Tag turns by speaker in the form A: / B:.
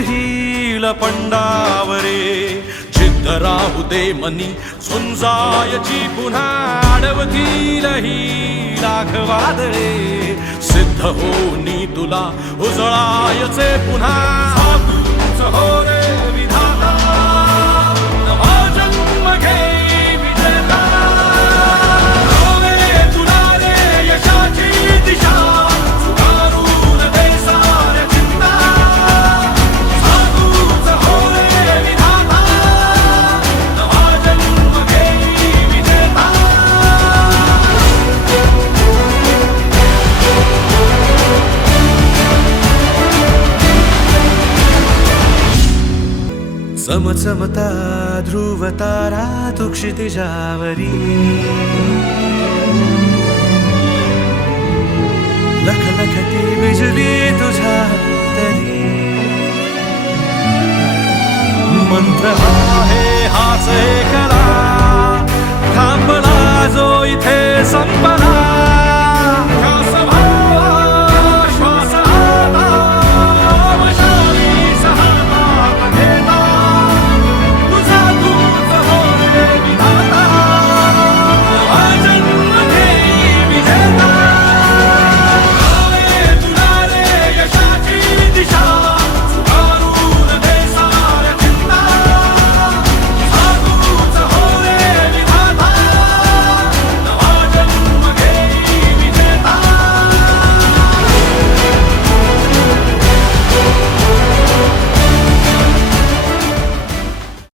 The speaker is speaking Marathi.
A: हिल पंडावरे. जिद्द राहू दे मनी झुंजायची पुन्हा अडवतील ही लाखवादळे सिद्ध होनी तुला उजळायचे पुन्हा चमचमता ध्रुवतारा तु क्षितिजावरी लख लखती बिजली तुझ्या तरी। मंत्र आहे हाच एकला थांबला जो इथे संपला।